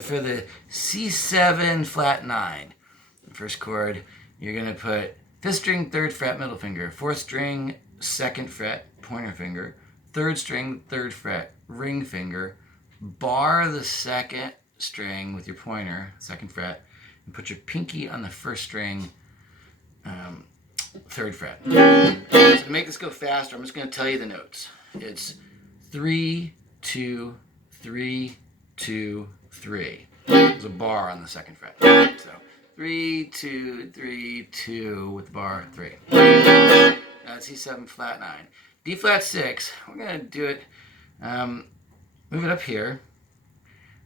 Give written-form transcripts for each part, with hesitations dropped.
For the C7 flat 9, the first chord, you're going to put 5th string, 3rd fret, middle finger, 4th string, 2nd fret, pointer finger, 3rd string, 3rd fret, ring finger, bar the 2nd string with your pointer, 2nd fret, and put your pinky on the 1st string, 3rd fret. So to make this go faster, I'm just going to tell you the notes. It's 3, 2, 3, 2, 3. There's a bar on the 2nd fret. So 3, 2, 3, 2 with the bar 3. That's C7 flat 9. D flat 6, we're going to do it, move it up here.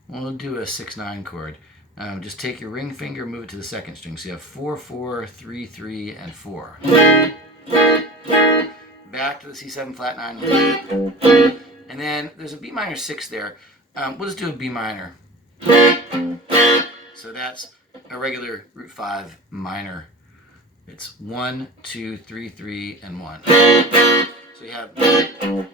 We'll do a 6-9 chord. Just take your ring finger, move it to the 2nd string. So you have 4, 4, 3, 3, and 4. Back to the C7 flat 9. And then there's a B minor 6 there. We'll just do a B minor. So that's a regular root 5 minor. It's 1, 2, 3, 3, and 1. So you have. I'm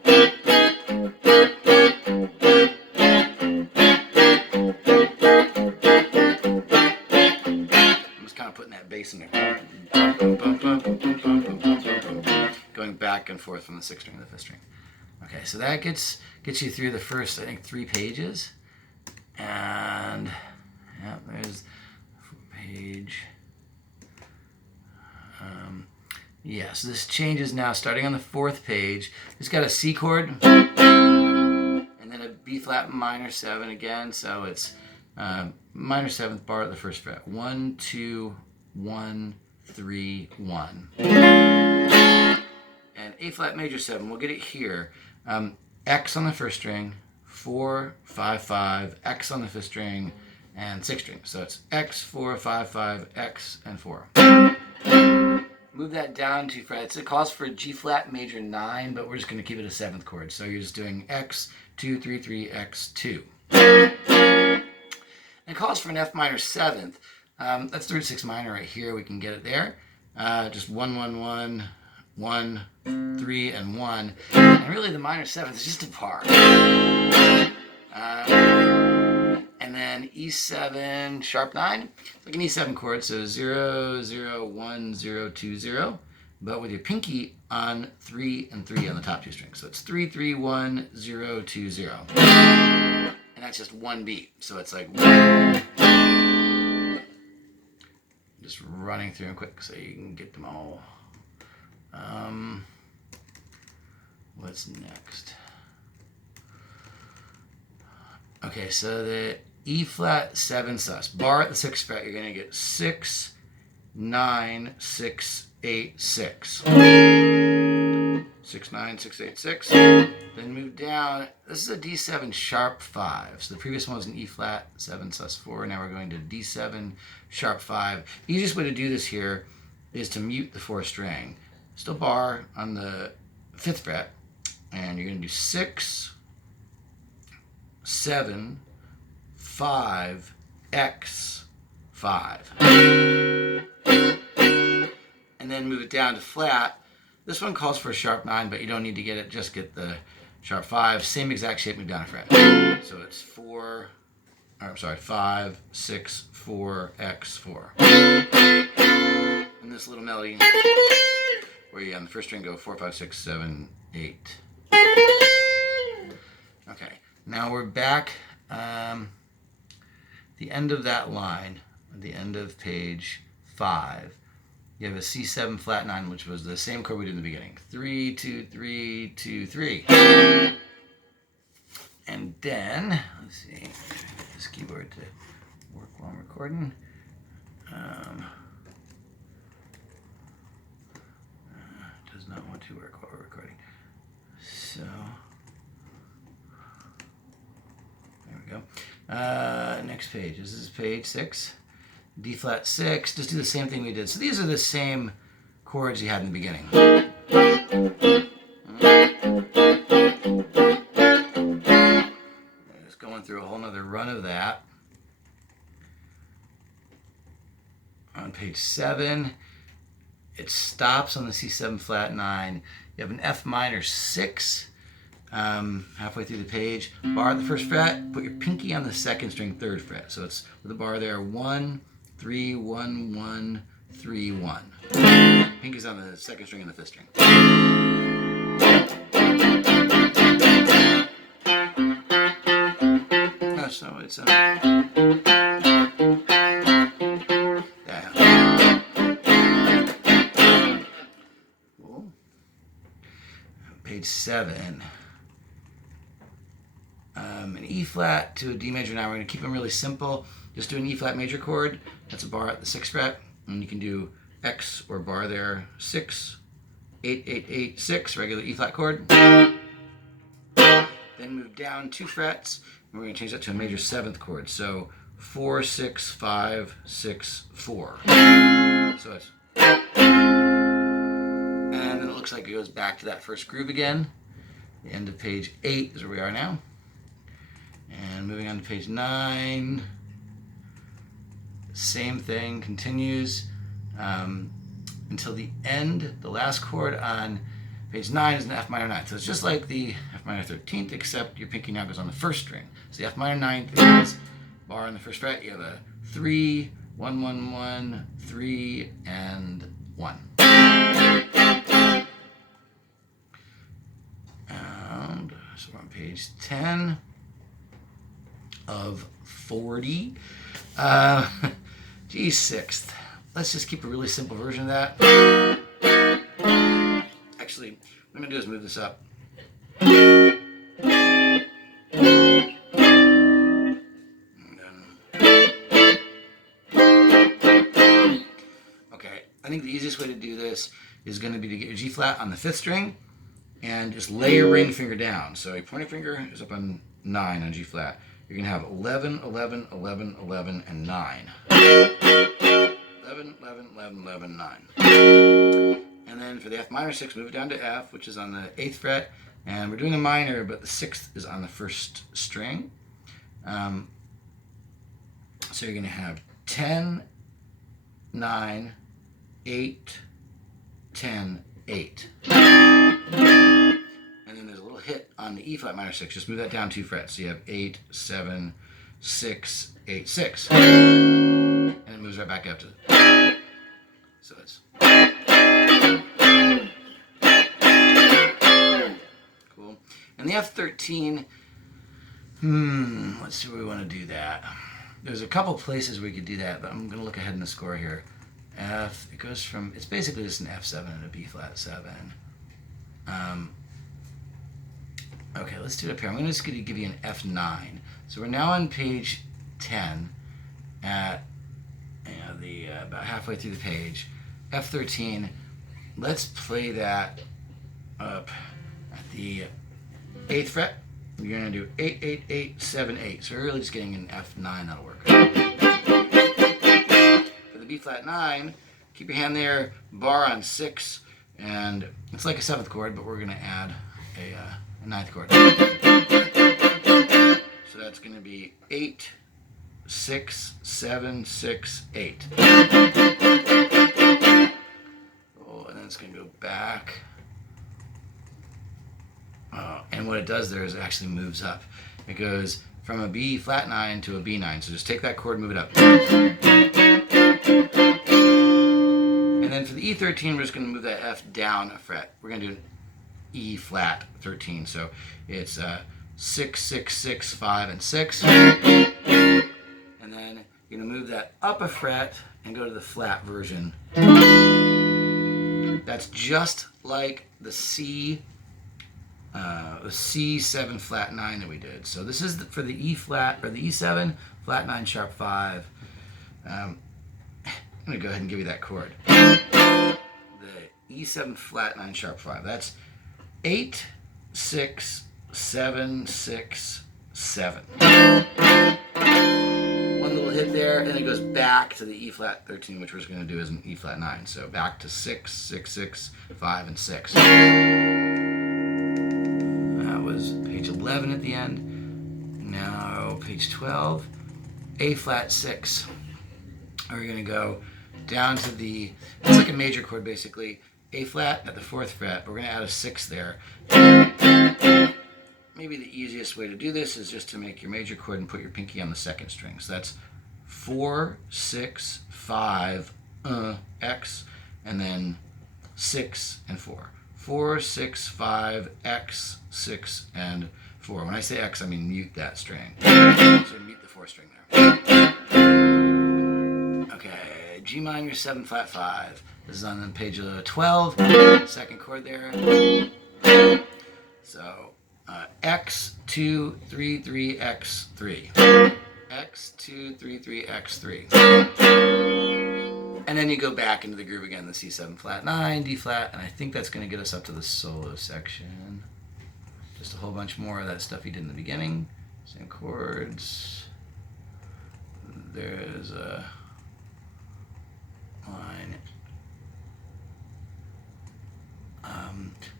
just kind of putting that bass in there. Going back and forth from the 6th string to the 5th string. Okay, so that gets you through the first, I think, 3 pages. And yeah, there's page. Yeah, so this changes now starting on the 4th page. It's got a C chord and then a B flat minor 7 again. So it's minor 7th bar at the 1st fret. 1, 2, 1, 3, 1. And A flat major 7. We'll get it here. X on the 1st string, 4, 5, 5, X on the 5th string, and 6th string. So it's X, 4, 5, 5, X, and 4. Move that down 2 frets. It calls for G flat major 9, but we're just going to keep it a 7th chord. So you're just doing X, 2, 3, 3, X, 2. And it calls for an F minor 7th. That's 3rd 6 minor right here. We can get it there. Just 1, 1, 1, 1, 3, and 1. And really the minor 7th is just a bar. And then E7 sharp 9. It's like an E7 chord, so 0, 0, 1, 0, 2, 0. But with your pinky on 3 and 3 on the top 2 strings. So it's 3, 3, 1, 0, 2, 0. And that's just one beat. So it's like just running through them quick so you can get them all. What's next? Okay, so the E flat 7 sus. Bar at the 6th fret, you're going to get 6, 9, 6, 8, 6. 6, 9, 6, 8, 6. Then move down. This is a D7 sharp 5. So the previous one was an E flat 7 sus 4. Now we're going to D7 sharp 5. The easiest way to do this here is to mute the 4th string. Still bar on the 5th fret. And you're going to do 6, 7, 5, X, 5. And then move it down to flat. This one calls for a sharp 9, but you don't need to get it. Just get the sharp 5. Same exact shape, move down a fret. So it's 5, 6, 4, X, 4. And this little melody where you on the 1st string go 4, 5, 6, 7, 8. Okay, now we're back the end of that line, at the end of page 5. You have a C7 flat 9, which was the same chord we did in the beginning. 3, 2, 3, 2, 3. And then, let's see, get this keyboard to work while I'm recording. Does not want to work while we're recording. So, there we go. Next page. This is page 6. D flat 6. Just do the same thing we did. So these are the same chords you had in the beginning. Just going through a whole nother run of that. On page 7, it stops on the C7 flat 9. You have an F minor 6. halfway through the page, bar at the first fret, put your pinky on the second string, third fret. So it's with a bar there, 1, 3, 1, 1, 3, 1. Pinky's on the second string and the fifth string. Oh, so it's cool. Page 7. An E flat to a D major. Now we're going to keep them really simple. Just do an E flat major chord. That's a bar at the 6th fret. And you can do X or bar there, 6, 8, 8, 8, 6, regular E flat chord. Then move down 2 frets. And we're going to change that to a major 7th chord. So 4, 6, 5, 6, 4. So it's. And then it looks like it goes back to that first groove again. The end of page 8 is where we are now. And moving on to page 9, same thing, continues until the end. The last chord on page 9 is an F minor 9. So it's just like the F minor 13th, except your pinky now goes on the first string. So the F minor 9th is bar on the first fret. You have a 3, 1, 1, 1, 3, and 1. And so we're on page 10 of 40. G6th. Let's just keep a really simple version of that. Actually, what I'm going to do is move this up. Okay, I think the easiest way to do this is going to be to get your G flat on the 5th string and just lay your ring finger down. So your pointer finger is up on 9 on G flat. You're going to have 11, 11, 11, 11, and 9. 11, 11, 11, 11, 9. And then for the F minor 6, move it down to F, which is on the 8th fret. And we're doing a minor, but the 6th is on the first string. So you're going to have 10, 9, 8, 10, 8. And then there's a little hit on the E flat minor 6. Just move that down 2 frets. So you have 8, 7, 6, 8, 6. And it moves right back up to the. So it's. Cool. And the F13, let's see where we want to do that. There's a couple places we could do that, but I'm going to look ahead in the score here. F, it goes from, it's basically just an F7 and a B flat 7. Okay, let's do it up here. I'm just going to give you an F9. So we're now on page 10 at about halfway through the page. F13, let's play that up at the 8th fret. You're going to do 8, 8, 8, 7, 8. So we're really just getting an F9, that'll work. For the B flat 9, keep your hand there, bar on 6, and it's like a 7th chord, but we're going to add a 9th chord. So that's going to be 8, 6, 7, 6, 8. Oh, and then it's going to go back. And what it does there is it actually moves up. It goes from a B flat 9 to a B9. So just take that chord, move it up. And then for the E13, we're just going to move that F down a fret. We're going to do an E flat 13. So it's 6, 6, 6, 5, and 6. And then you're going to move that up a fret and go to the flat version. That's just like the C7 flat 9 that we did. So this is for the E flat, or the E7 flat 9 sharp 5. I'm going to go ahead and give you that chord. The E7 flat 9 sharp 5. That's 8, 6, 7, 6, 7. One little hit there, and it goes back to the E flat 13, which we're just going to do as an E flat 9. So back to 6, 6, 6, 5, and 6. That was page 11 at the end. Now page 12, A flat 6. We're going to go down to the, it's like a major chord basically, A flat at the 4th fret, but we're going to add a 6 there. maybe the easiest way to do this is just to make your major chord and put your pinky on the second string. So that's 4, 6, 5, X, and then 6 and 4. 4, 6, 5, X, 6, and 4. When I say X, I mean mute that string. So mute the 4th string there. Okay, G minor 7 flat 5. This is on page 12, second chord there. So X 2 3 3 X 3. X 2 3 3 X 3. And then you go back into the groove again, the C7 flat 9, D flat, and I think that's going to get us up to the solo section. Just a whole bunch more of that stuff you did in the beginning. Same chords. There's a line.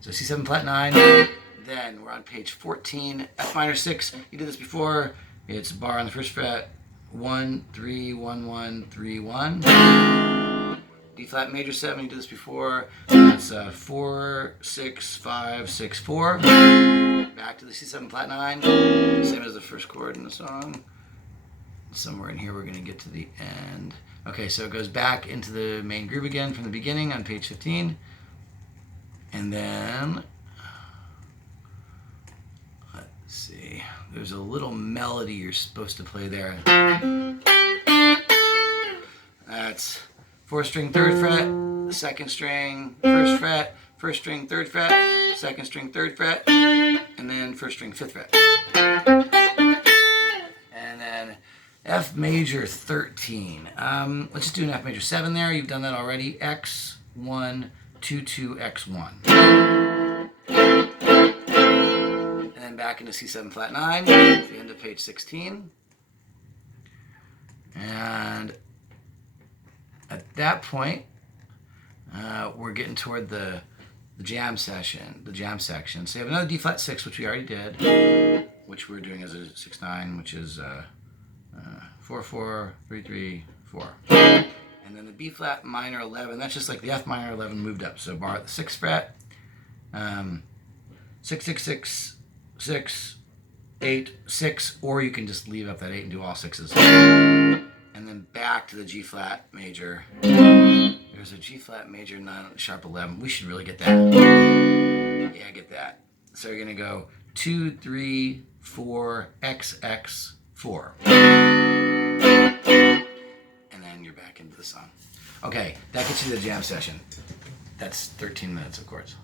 So C7 flat 9. Then we're on page 14, F minor 6. You did this before. It's bar on the first fret. 1 3 1 1 3 1. D flat major 7. You did this before. That's 4 6 5 6 4. Back to the C7 flat 9. Same as the first chord in the song. Somewhere in here we're going to get to the end. Okay, so it goes back into the main groove again from the beginning on page 15. And then, let's see, there's a little melody you're supposed to play there. That's 4th string, 3rd fret, 2nd string, 1st fret, 1st string, 3rd fret, 2nd string, 3rd fret, and then 1st string, 5th fret. And then F major 13. Let's just do an F major 7 there. You've done that already. X1, 2, 2, X1. And then back into C7 flat 9, at the end of page 16. And at that point, we're getting toward the jam section. So you have another D flat 6, which we already did, which we're doing as a 6/9, which is 4 4 3 3 4. And then the B flat minor 11. That's just like the F minor 11 moved up. So bar at the 6th fret. 6 6 6 6 8 6, or you can just leave up that 8 and do all 6s. And then back to the G flat major. There's a G flat major 9 sharp 11. We should really get that. Yeah, get that. So you're gonna go 2 3 4 X X 4. And then you're back into the song. Okay, that gets you to the jam session. That's 13 minutes, of course.